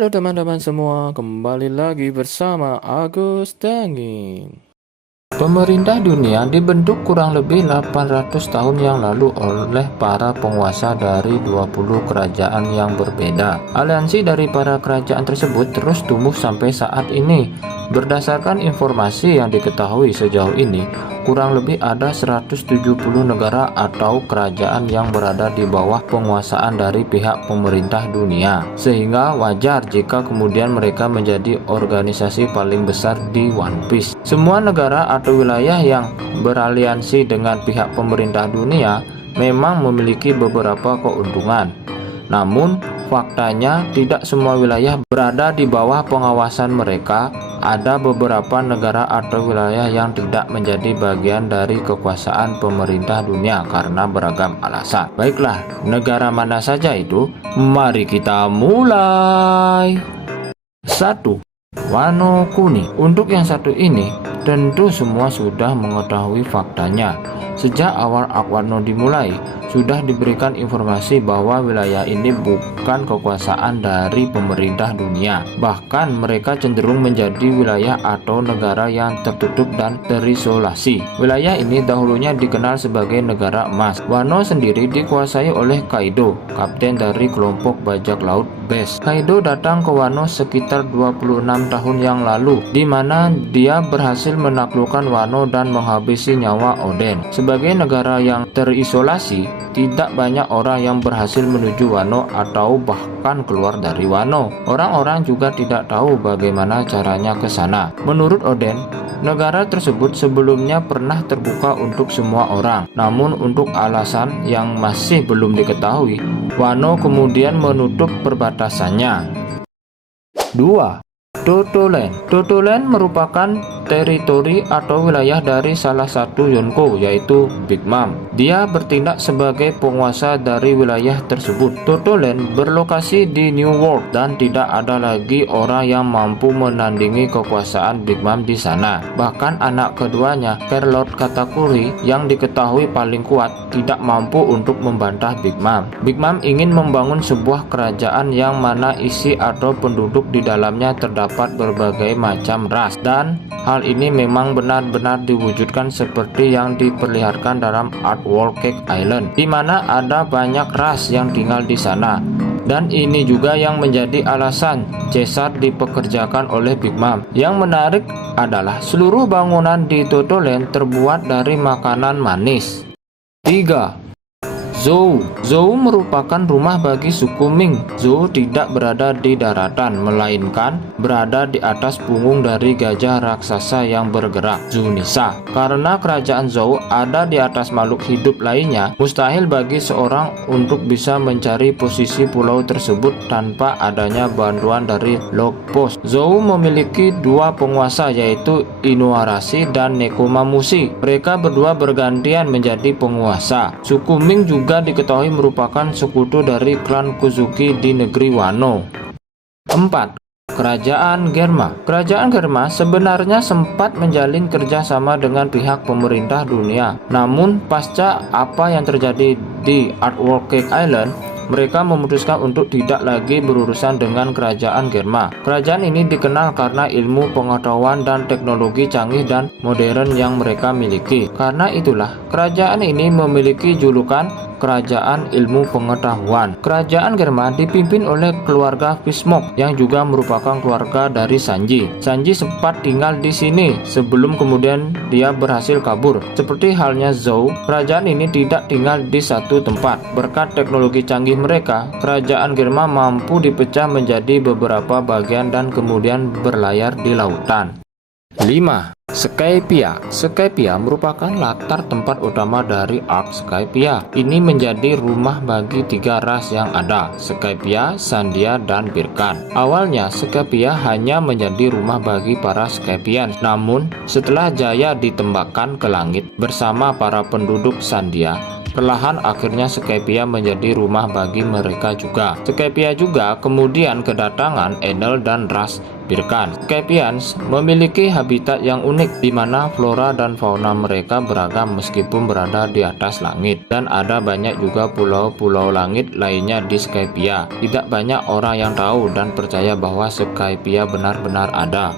Halo teman-teman semua, kembali lagi bersama Agus Dangin. Pemerintah dunia dibentuk kurang lebih 800 tahun yang lalu oleh para penguasa dari 20 kerajaan yang berbeda. Aliansi dari para kerajaan tersebut terus tumbuh sampai saat ini. Berdasarkan informasi yang diketahui sejauh ini, kurang lebih ada 170 negara atau kerajaan yang berada di bawah penguasaan dari pihak pemerintah dunia. Sehingga wajar jika kemudian mereka menjadi organisasi paling besar di One Piece. Semua negara atau wilayah yang beraliansi dengan pihak pemerintah dunia memang memiliki beberapa keuntungan. Namun, faktanya tidak semua wilayah berada di bawah pengawasan mereka. Ada beberapa negara atau wilayah yang tidak menjadi bagian dari kekuasaan pemerintah dunia karena beragam alasan. Baiklah, negara mana saja itu? Mari kita mulai. 1. Wano Kuni. Untuk yang satu ini, tentu semua sudah mengetahui faktanya. Sejak awal Arc Wano dimulai, sudah diberikan informasi bahwa wilayah ini bukan kekuasaan dari pemerintah dunia. Bahkan mereka cenderung menjadi wilayah atau negara yang tertutup dan terisolasi. Wilayah ini dahulunya dikenal sebagai negara emas. Wano sendiri dikuasai oleh Kaido, kapten dari kelompok bajak laut Best. Kaido datang ke Wano sekitar 26 tahun yang lalu, di mana dia berhasil menaklukkan Wano dan menghabisi nyawa Oden. Sebagai negara yang terisolasi, tidak banyak orang yang berhasil menuju Wano atau bahkan keluar dari Wano. Orang-orang juga tidak tahu bagaimana caranya ke sana. Menurut Oden, negara tersebut sebelumnya pernah terbuka untuk semua orang. Namun untuk alasan yang masih belum diketahui, Wano kemudian menutup perbatasannya. 2. Totoland. Totoland merupakan teritori atau wilayah dari salah satu Yonko, yaitu Big Mom. Dia bertindak sebagai penguasa dari wilayah tersebut. Totoland berlokasi di New World dan tidak ada lagi orang yang mampu menandingi kekuasaan Big Mom di sana. Bahkan anak keduanya, Carlot Katakuri, yang diketahui paling kuat, tidak mampu untuk membantah Big Mom. Big Mom ingin membangun sebuah kerajaan yang mana isi atau penduduk di dalamnya terdapat berbagai macam ras, dan hal ini memang benar-benar diwujudkan seperti yang diperlihatkan dalam Art World Cake Island, di mana ada banyak ras yang tinggal di sana. Dan ini juga yang menjadi alasan Caesar dipekerjakan oleh Big Mom. Yang menarik adalah seluruh bangunan di Totoland terbuat dari makanan manis. 3. Zou. Zou merupakan rumah bagi suku Ming. Zou tidak berada di daratan, melainkan berada di atas punggung dari gajah raksasa yang bergerak, Zunisa. Karena kerajaan Zou ada di atas makhluk hidup lainnya, mustahil bagi seorang untuk bisa mencari posisi pulau tersebut tanpa adanya bantuan dari log post. Zou memiliki dua penguasa, yaitu Inuarashi dan Nekomamushi. Mereka berdua bergantian menjadi penguasa. Suku Ming juga diketahui merupakan sekutu dari klan Kozuki di negeri Wano. 4. Kerajaan Germa. Kerajaan Germa sebenarnya sempat menjalin kerjasama dengan pihak pemerintah dunia. Namun pasca apa yang terjadi di Art World Cake Island, mereka memutuskan untuk tidak lagi berurusan dengan kerajaan Germa. Kerajaan ini dikenal karena ilmu pengetahuan dan teknologi canggih dan modern yang mereka miliki. Karena itulah, kerajaan ini memiliki julukan Kerajaan Ilmu Pengetahuan. Kerajaan Germa dipimpin oleh keluarga Fishmoke yang juga merupakan keluarga dari Sanji. Sanji sempat tinggal di sini sebelum kemudian dia berhasil kabur. Seperti halnya Zou, kerajaan ini tidak tinggal di satu tempat. Berkat teknologi canggih mereka, kerajaan Germa mampu dipecah menjadi beberapa bagian dan kemudian berlayar di lautan. 5. Skypiea. Skypiea merupakan latar tempat utama dari Arc Skypiea. Ini menjadi rumah bagi tiga ras yang ada, Skypiea, Sandia, dan Birkan. Awalnya Skypiea hanya menjadi rumah bagi para Skypieans. Namun setelah Jaya ditembakkan ke langit bersama para penduduk Sandia, Perlahan akhirnya Skypiea menjadi rumah bagi mereka juga. Skypiea juga kemudian kedatangan Enel dan Ras Birkan. Skypieans memiliki habitat yang unik di mana flora dan fauna mereka beragam meskipun berada di atas langit, dan ada banyak juga pulau-pulau langit lainnya di Skypiea. Tidak banyak orang yang tahu dan percaya bahwa Skypiea benar-benar ada.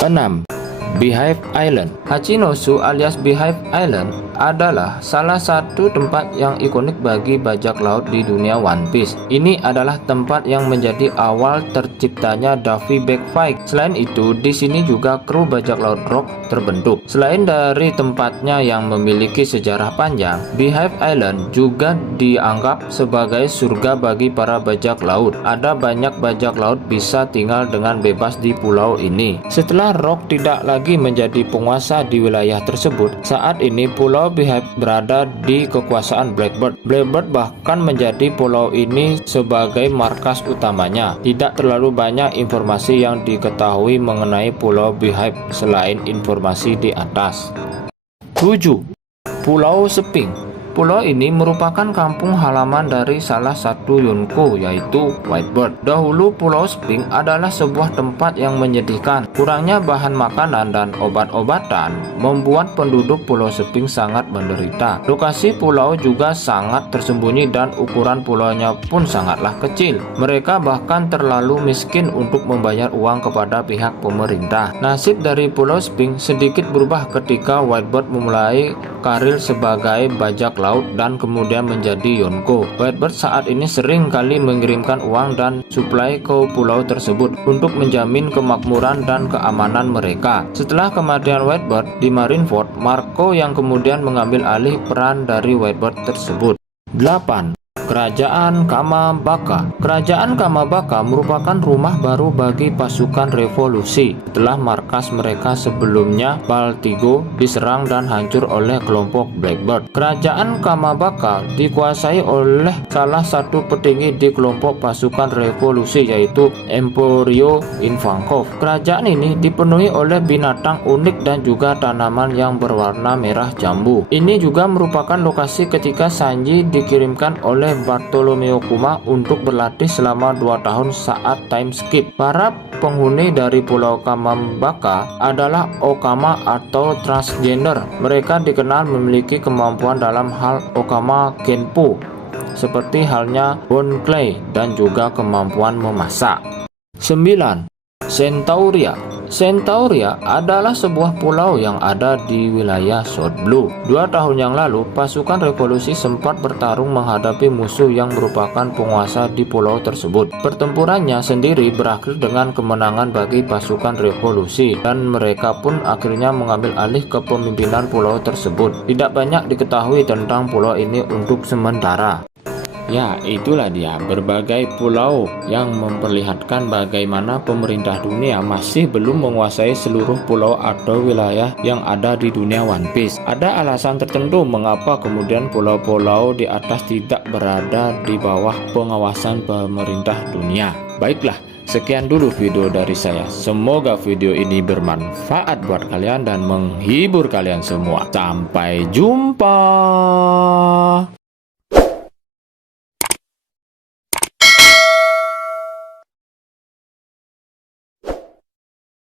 6. Beehive Island. Hachinosu alias Beehive Island adalah salah satu tempat yang ikonik bagi bajak laut di dunia One Piece. Ini adalah tempat yang menjadi awal terciptanya Davy Big Fight. Selain itu, di sini juga kru bajak laut Rock terbentuk. Selain dari tempatnya yang memiliki sejarah panjang, Beehive Island juga dianggap sebagai surga bagi para bajak laut. Ada banyak bajak laut bisa tinggal dengan bebas di pulau ini. Setelah Rock tidak lagi menjadi penguasa di wilayah tersebut, saat ini pulau Beehive berada di kekuasaan Blackbird. Blackbird bahkan menjadi pulau ini sebagai markas utamanya. Tidak terlalu banyak informasi yang diketahui mengenai pulau Beehive selain informasi di atas. 7. Pulau Seping. Pulau ini merupakan kampung halaman dari salah satu Yonko, yaitu Whitebird. Dahulu Pulau Seping adalah sebuah tempat yang menyedihkan. Kurangnya bahan makanan dan obat-obatan membuat penduduk Pulau Seping sangat menderita. Lokasi pulau juga sangat tersembunyi dan ukuran pulaunya pun sangatlah kecil. Mereka bahkan terlalu miskin untuk membayar uang kepada pihak pemerintah. Nasib dari Pulau Seping sedikit berubah ketika Whitebird memulai karir sebagai bajak laut dan kemudian menjadi Yonko. Whitebird saat ini sering kali mengirimkan uang dan suplai ke pulau tersebut untuk menjamin kemakmuran dan keamanan mereka. Setelah kematian Whitebird di Marineford, Marco yang kemudian mengambil alih peran dari Whitebird tersebut. 8. Kerajaan Kamabaka. Kerajaan Kamabaka merupakan rumah baru bagi pasukan revolusi setelah markas mereka sebelumnya, Baltigo, diserang dan hancur oleh kelompok Blackbird. Kerajaan Kamabaka dikuasai oleh salah satu petinggi di kelompok pasukan revolusi, yaitu Emporio Ivankov. Kerajaan ini dipenuhi oleh binatang unik dan juga tanaman yang berwarna merah jambu. Ini juga merupakan lokasi ketika Sanji dikirimkan oleh Bartolomeo Kuma untuk berlatih selama 2 tahun saat time skip. Para penghuni dari Pulau Kamabaka adalah Okama atau transgender. Mereka dikenal memiliki kemampuan dalam hal Okama Kenpo, seperti halnya Bon Clay, dan juga kemampuan memasak. 9. Centauria. Centauria adalah sebuah pulau yang ada di wilayah South Blue. 2 tahun yang lalu, pasukan revolusi sempat bertarung menghadapi musuh yang merupakan penguasa di pulau tersebut. Pertempurannya sendiri berakhir dengan kemenangan bagi pasukan revolusi, dan mereka pun akhirnya mengambil alih kepemimpinan pulau tersebut. Tidak banyak diketahui tentang pulau ini untuk sementara. Ya, itulah dia berbagai pulau yang memperlihatkan bagaimana pemerintah dunia masih belum menguasai seluruh pulau atau wilayah yang ada di dunia One Piece. Ada alasan tertentu mengapa kemudian pulau-pulau di atas tidak berada di bawah pengawasan pemerintah dunia. Baiklah, sekian dulu video dari saya. Semoga video ini bermanfaat buat kalian dan menghibur kalian semua. Sampai jumpa.